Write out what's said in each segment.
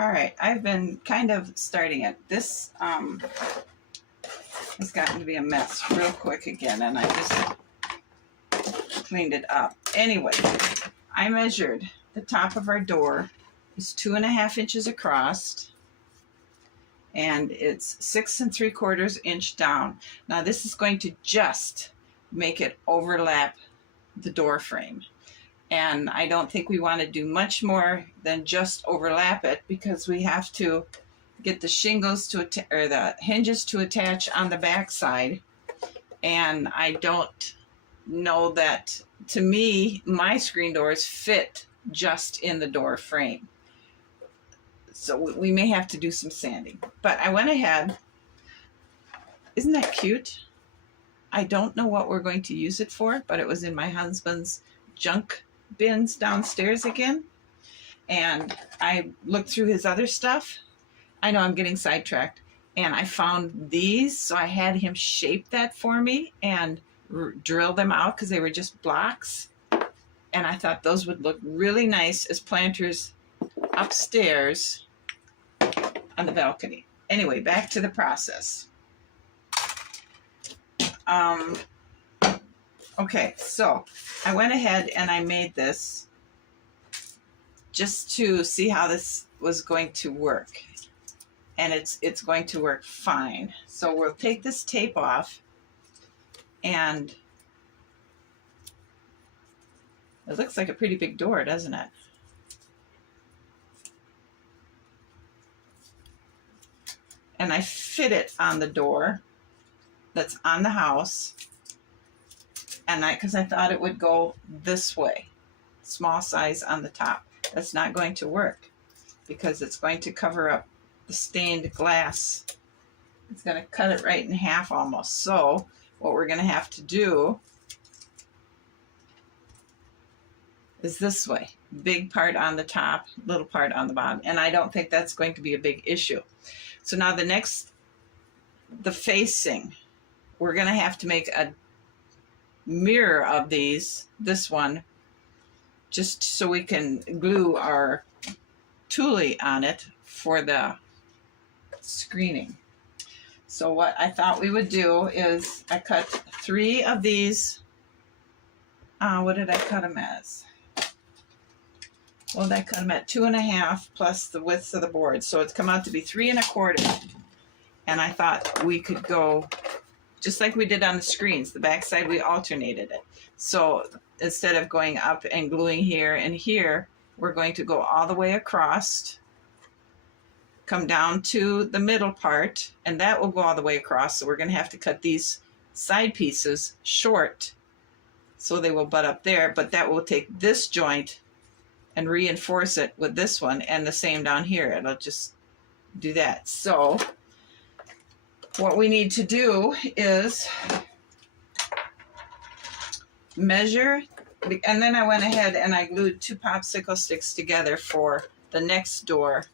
All right, I've been kind of starting it. This has gotten to be a mess real quick again, and I just cleaned it up. Anyway, I measured the top of our door is 2.5 inches across, and it's 6 3/4 inch down. Now this is going to just make it overlap the door frame. And I don't think we want to do much more than just overlap it, because we have to get the shingles to or the hinges to attach on the back side. And I don't know that, to me, my screen doors fit just in the door frame. So we may have to do some sanding. But I went ahead. Isn't that cute? I don't know what we're going to use it for, but it was in my husband's junk bins downstairs again, and I looked through his other stuff. I know I'm getting sidetracked, and I found these, so I had him shape that for me and drill them out because they were just blocks, and I thought those would look really nice as planters upstairs on the balcony. Anyway, back to the process. Okay, so I went ahead and I made this just to see how this was going to work. And it's going to work fine. So we'll take this tape off, and it looks like a pretty big door, doesn't it? And I fit it on the door that's on the house. And because I thought it would go this way, small size on the top. That's not going to work because it's going to cover up the stained glass. It's going to cut it right in half almost. So what we're going to have to do is this way. Big part on the top, little part on the bottom. And I don't think that's going to be a big issue. So now the facing, we're going to have to make a mirror of this one, just so we can glue our tulle on it for the screening. So what I thought we would do is I cut 3 of these. What did I cut them as? Well, I cut them at 2.5 plus the width of the board. So it's come out to be 3 1/4. And I thought we could go just like we did on the screens. The back side, we alternated it. So instead of going up and gluing here and here, we're going to go all the way across, come down to the middle part, and that will go all the way across. So we're going to have to cut these side pieces short so they will butt up there, but that will take this joint and reinforce it with this one, and the same down here. It'll just do that. So what we need to do is measure, and then I went ahead and I glued 2 popsicle sticks together for the next door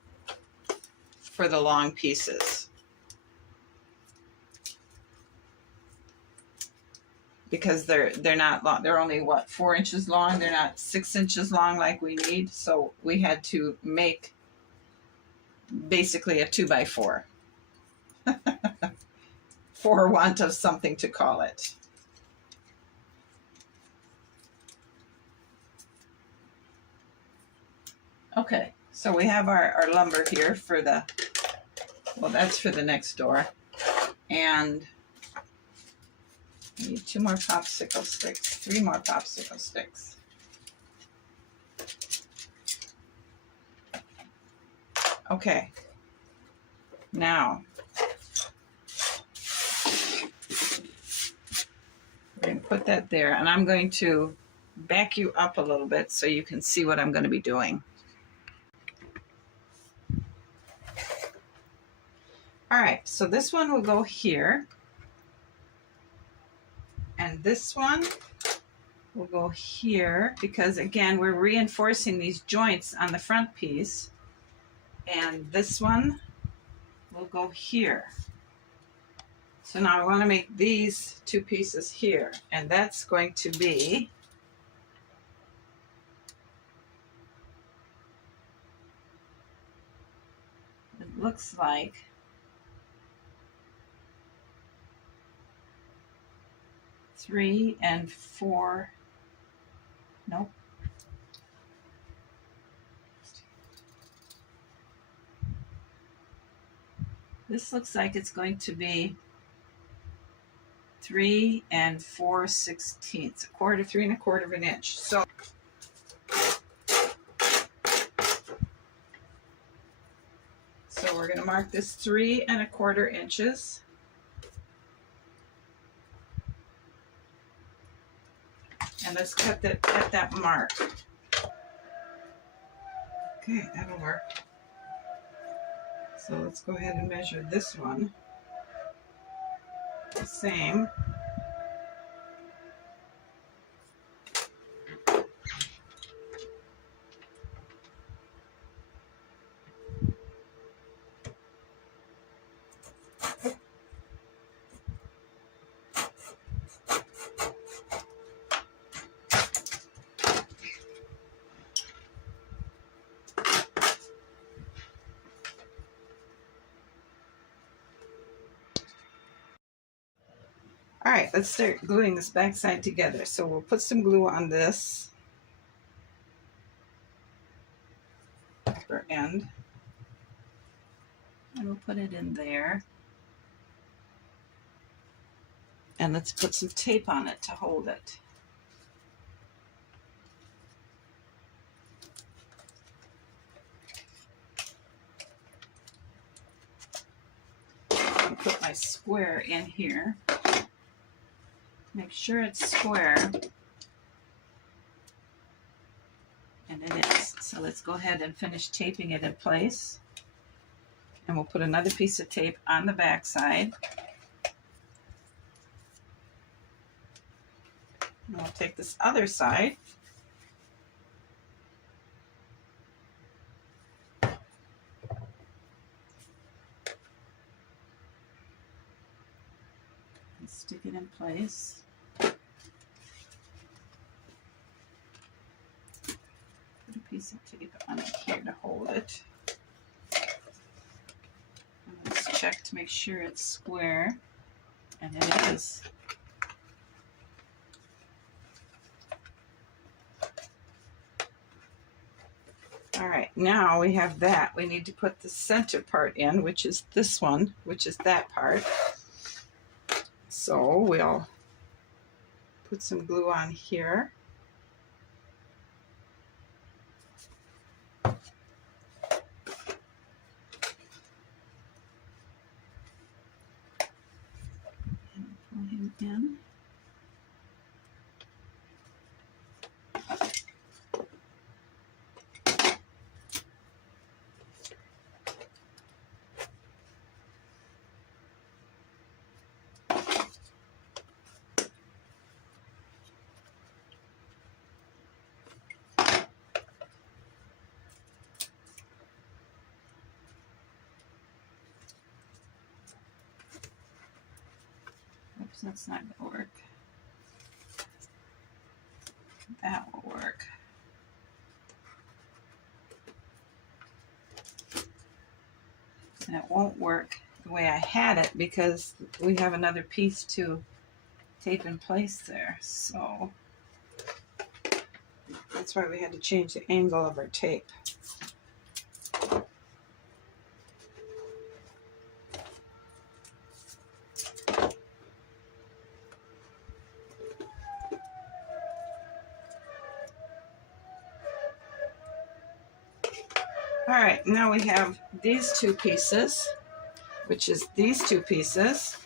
for the long pieces. Because they're not long. They're only, what, 4 inches long? They're not 6 inches long like we need. So we had to make basically a 2x4. For want of something to call it. Okay, so we have our lumber here for the, well, that's for the next door. And we need 2 more popsicle sticks, 3 more popsicle sticks. Okay, now we're going to put that there, and I'm going to back you up a little bit so you can see what I'm going to be doing. All right, so this one will go here, and this one will go here, because again, we're reinforcing these joints on the front piece, and this one will go here. So now I want to make these 2 pieces here, and that's going to be looks like three and four. Nope. This looks like it's going to be 3 4/16, a quarter, 3 1/4 of an inch. So we're going to mark this 3 1/4 inches. And let's cut that at that mark. Okay, that'll work. So let's go ahead and measure this one. The same. All right, let's start gluing this back side together. So we'll put some glue on this upper end. And we'll put it in there. And let's put some tape on it to hold it. I'll put my square in here. Make sure it's square. And it is. So let's go ahead and finish taping it in place. And we'll put another piece of tape on the back side. And we'll take this other side. And stick it in place. Put a piece of tape on it here to hold it. And let's check to make sure it's square. And it is. All right, now we have that. We need to put the center part in, which is this one, which is that part. So we'll put some glue on here. And pull him in. Oops, that's not going to work. That will work. And it won't work the way I had it because we have another piece to tape in place there. So that's why we had to change the angle of our tape. All right, now we have these two pieces, which is these two pieces.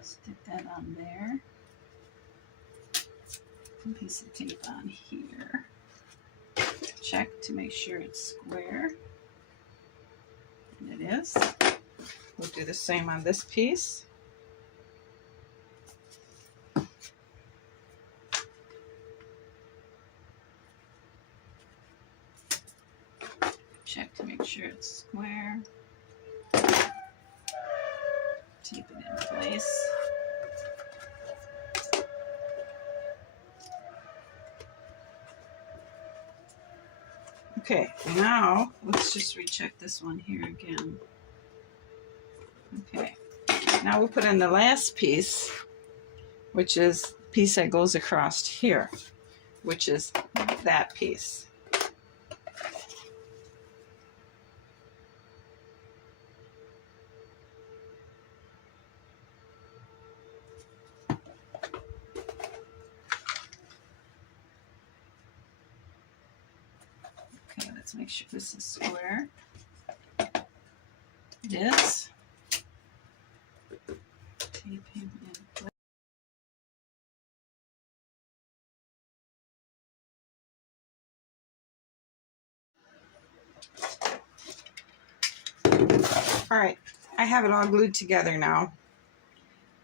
Stick that on there. A piece of tape on here. Check to make sure it's square. And it is. We'll do the same on this piece. Check to make sure it's square. Tape it in place. Okay, now let's just recheck this one here again. Okay, now we'll put in the last piece, which is the piece that goes across here, which is that piece. Okay, let's make sure this is square. It is. Tape him in place. All right, I have it all glued together now.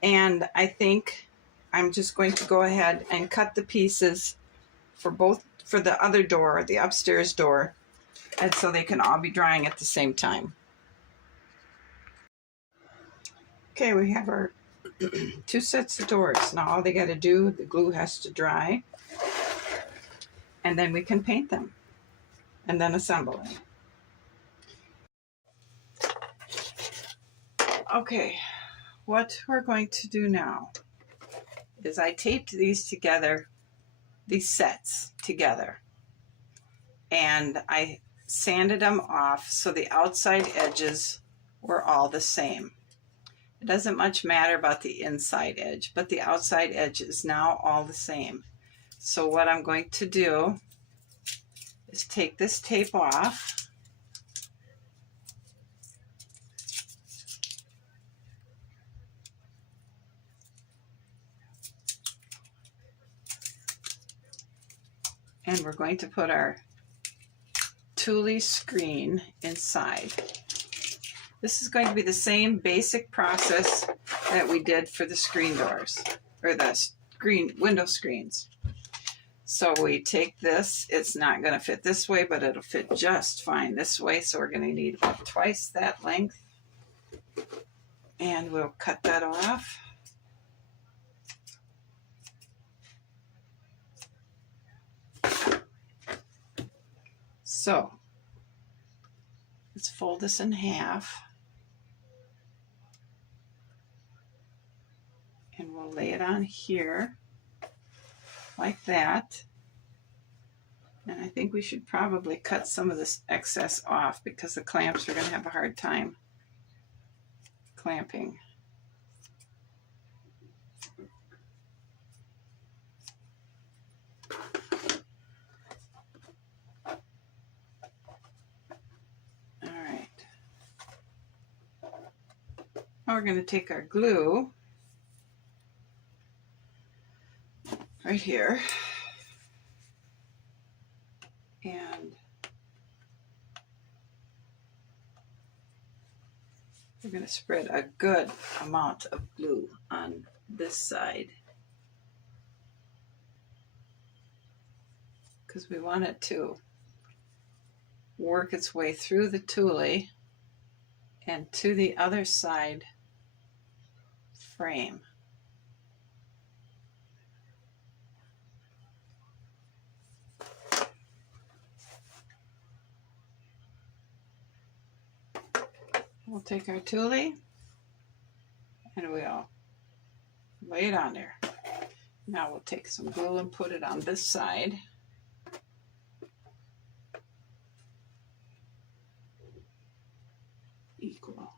And I think I'm just going to go ahead and cut the pieces for the other door, the upstairs door, and so they can all be drying at the same time. Okay, we have our 2 sets of doors. Now all they got to do, the glue has to dry, and then we can paint them and then assemble it. Okay, what we're going to do now is I taped these together, these sets together, and I sanded them off so the outside edges were all the same. It doesn't much matter about the inside edge, but the outside edge is now all the same. So what I'm going to do is take this tape off. And we're going to put our Thule screen inside. This is going to be the same basic process that we did for the screen doors, or the window screens. So we take this, it's not going to fit this way, but it'll fit just fine this way. So we're going to need about twice that length. And we'll cut that off. So let's fold this in half. And we'll lay it on here like that. And I think we should probably cut some of this excess off because the clamps are going to have a hard time clamping. All right. Now we're going to take our glue right here, and we're going to spread a good amount of glue on this side because we want it to work its way through the Thule and to the other side frame. We'll take our Thule and we'll lay it on there. Now we'll take some glue and put it on this side. Equal.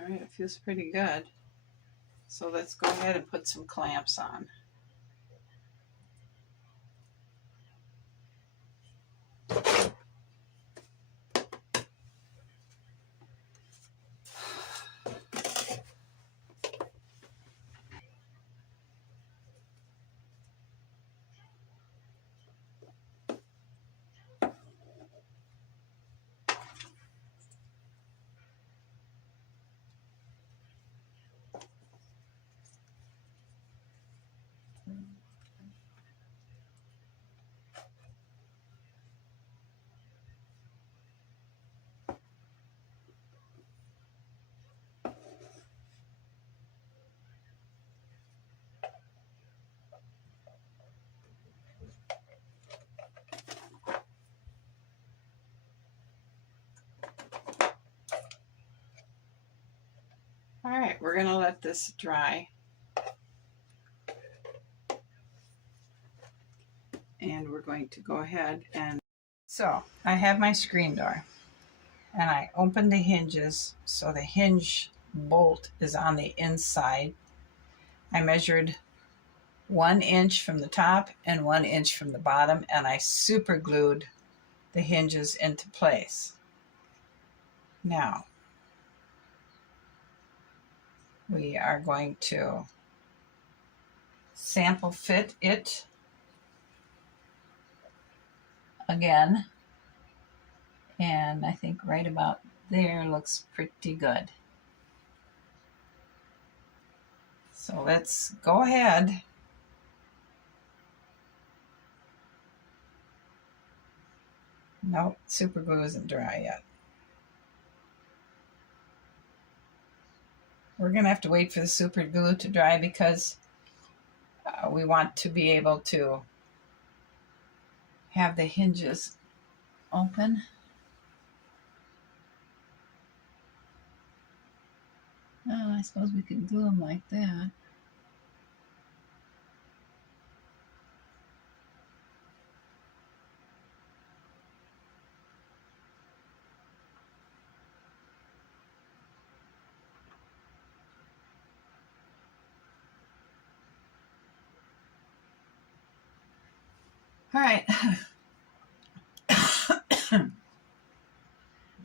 All right, it feels pretty good. So let's go ahead and put some clamps on. All right, we're going to let this dry. And we're going to go ahead and... So, I have my screen door. And I open the hinges so the hinge bolt is on the inside. I measured 1 inch from the top and 1 inch from the bottom, and I super glued the hinges into place. Now, we are going to sample fit it again, and I think right about there looks pretty good. So let's go ahead . Nope, super glue isn't dry yet. We're going to have to wait for the super glue to dry because we want to be able to have the hinges open. Oh, I suppose we could glue them like that. All right.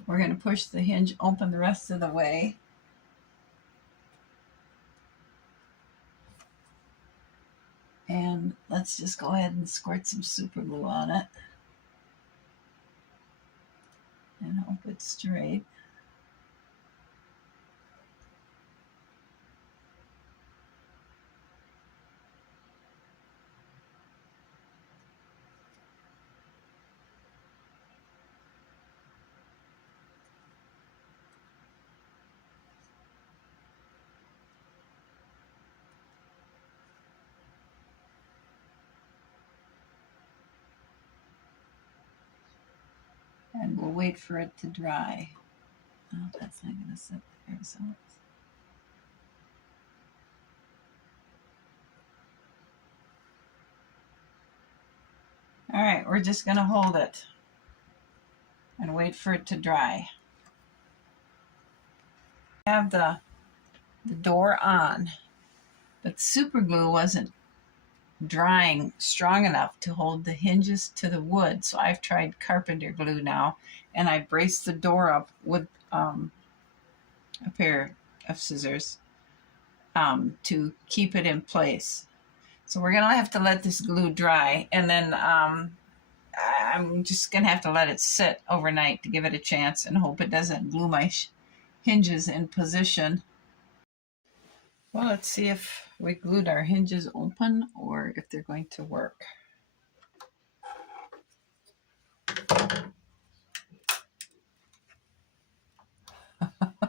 We're going to push the hinge open the rest of the way. And let's just go ahead and squirt some super glue on it. And hope it's straight. And we'll wait for it to dry. Oh, that's not going to sit there, so all right, we're just going to hold it and wait for it to dry. I have the door on, but super glue wasn't drying strong enough to hold the hinges to the wood, so I've tried carpenter glue now, and I braced the door up with a pair of scissors to keep it in place. So we're gonna have to let this glue dry, and then I'm just gonna have to let it sit overnight to give it a chance and hope it doesn't glue my hinges in position. Well, let's see if we glued our hinges open or if they're going to work. How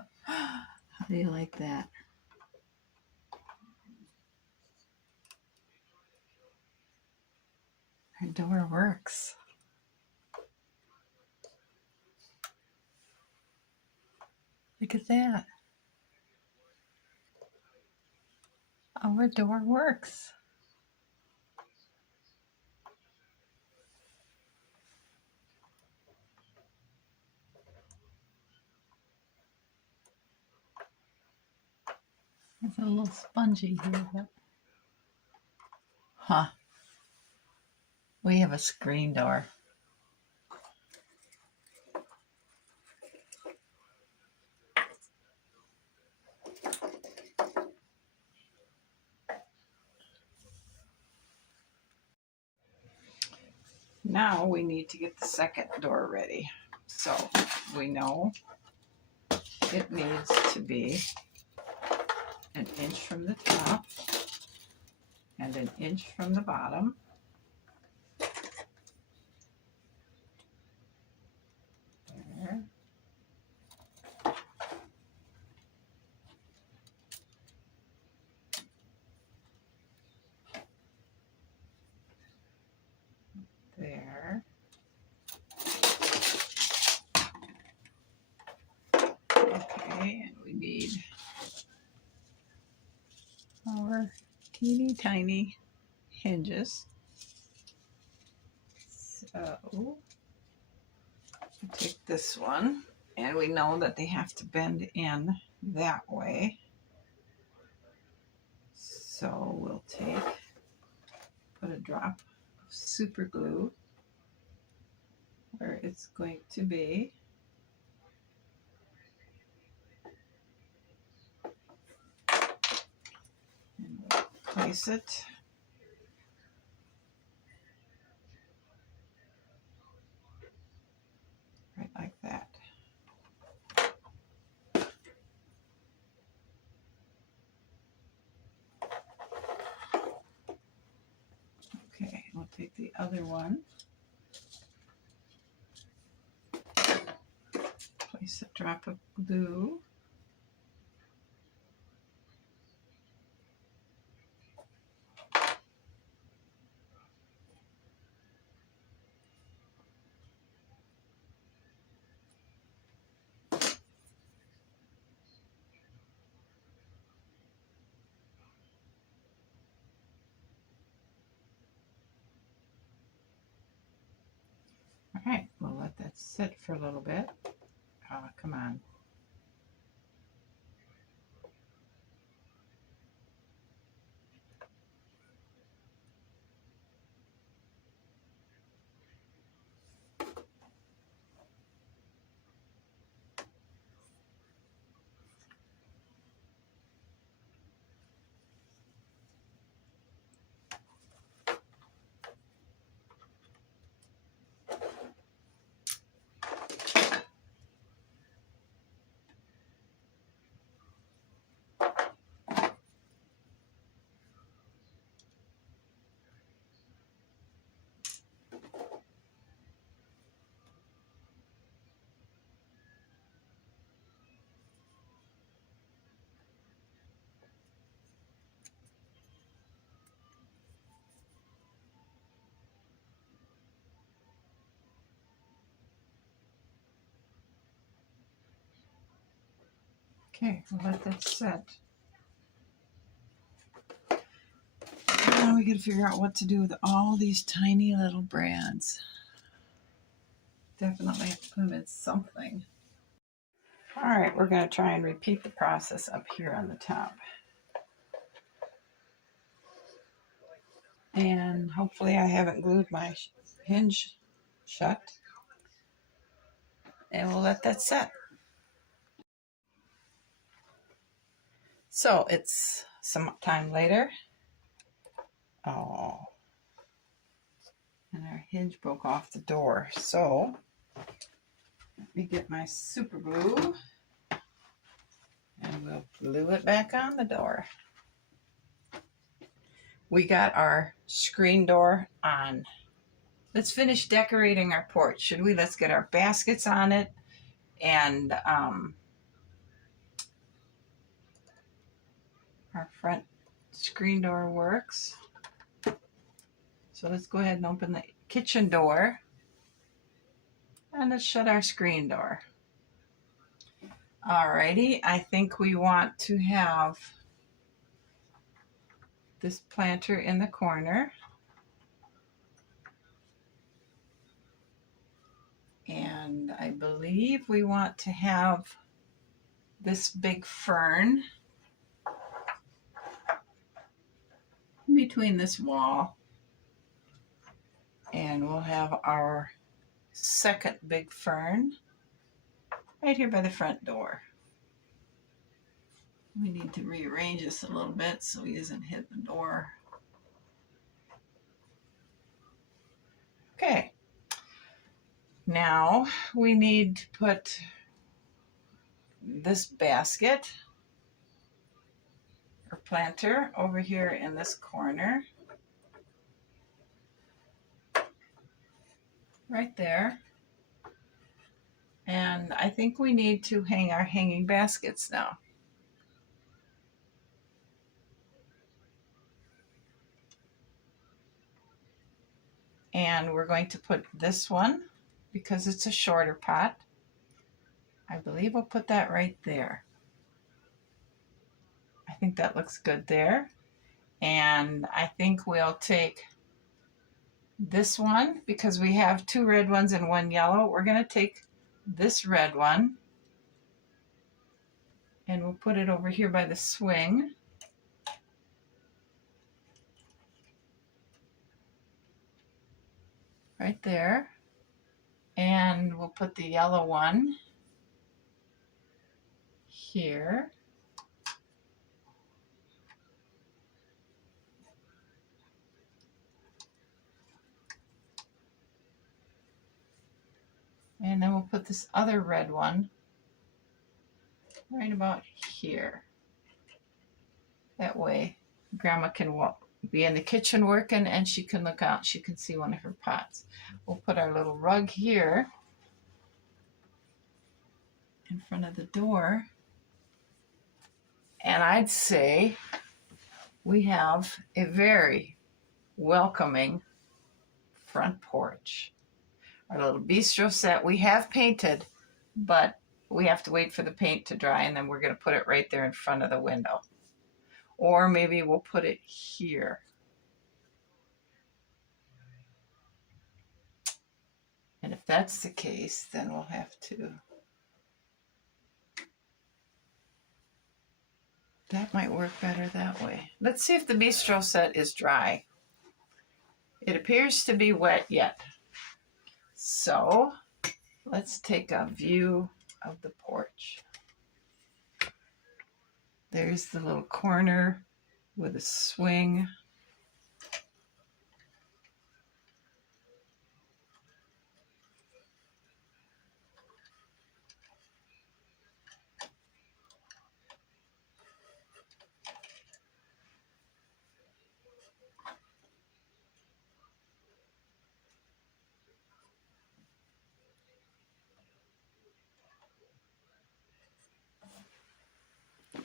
do you like that? Our door works. Look at that. Our door works. It's a little spongy here, but we have a screen door. Now we need to get the second door ready. So we know it needs to be 1 inch from the top and 1 inch from the bottom. There. There. Okay, and we need our teeny tiny hinges. So take this one, and we know that they have to bend in that way. So we'll put a drop of super glue where it's going to be. And we'll place it. Right like that. Okay, we'll take the other one. Place a drop of glue. All right, we'll let that sit for a little bit. Oh, come on. Okay, we'll let that sit. Now we gotta figure out what to do with all these tiny little brads. Definitely have to put them in something. All right, we're gonna try and repeat the process up here on the top. And hopefully I haven't glued my hinge shut. And we'll let that set. So it's some time later. Oh, and our hinge broke off the door. So let me get my super glue and we'll glue it back on the door. We got our screen door on. Let's finish decorating our porch, should we? Let's get our baskets on it, and our front screen door works. So let's go ahead and open the kitchen door, and let's shut our screen door. Alrighty, I think we want to have this planter in the corner. And I believe we want to have this big fern between this wall. And we'll have our second big fern right here by the front door. We need to rearrange this a little bit so he isn't hitting the door. Okay. Now we need to put this basket our planter over here in this corner. Right there. And I think we need to hang our hanging baskets now. And we're going to put this one, because it's a shorter pot, I believe we'll put that right there. I think that looks good there. And I think we'll take this one, because we have 2 red ones and 1 yellow. We're going to take this red one and we'll put it over here by the swing. Right there. And we'll put the yellow one here. And then we'll put this other red one right about here. That way Grandma can be in the kitchen working and she can look out. She can see one of her pots. We'll put our little rug here in front of the door. And I'd say we have a very welcoming front porch. Our little bistro set we have painted, but we have to wait for the paint to dry, and then we're going to put it right there in front of the window. Or maybe we'll put it here. And if that's the case, then we'll have to... That might work better that way. Let's see if the bistro set is dry. It appears to be wet yet. So let's take a view of the porch. There's the little corner with a swing.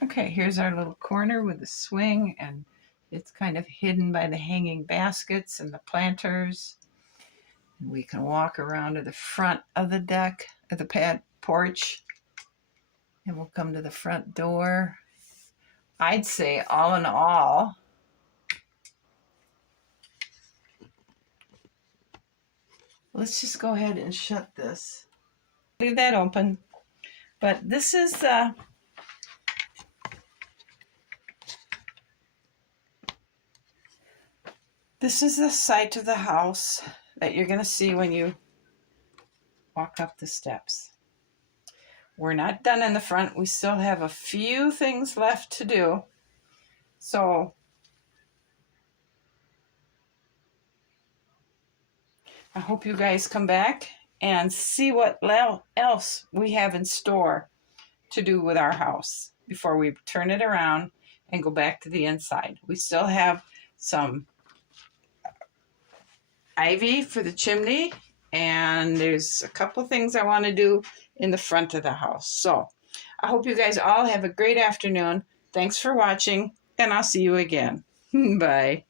Okay, here's our little corner with the swing, and it's kind of hidden by the hanging baskets and the planters. We can walk around to the front of the deck, of the porch, and we'll come to the front door. I'd say all in all, let's just go ahead and shut this. Leave that open. But this is the side of the house that you're going to see when you walk up the steps. We're not done in the front. We still have a few things left to do. So I hope you guys come back and see what else we have in store to do with our house before we turn it around and go back to the inside. We still have some ivy for the chimney, and there's a couple things I want to do in the front of the house. So I hope you guys all have a great afternoon. Thanks for watching, and I'll see you again. Bye.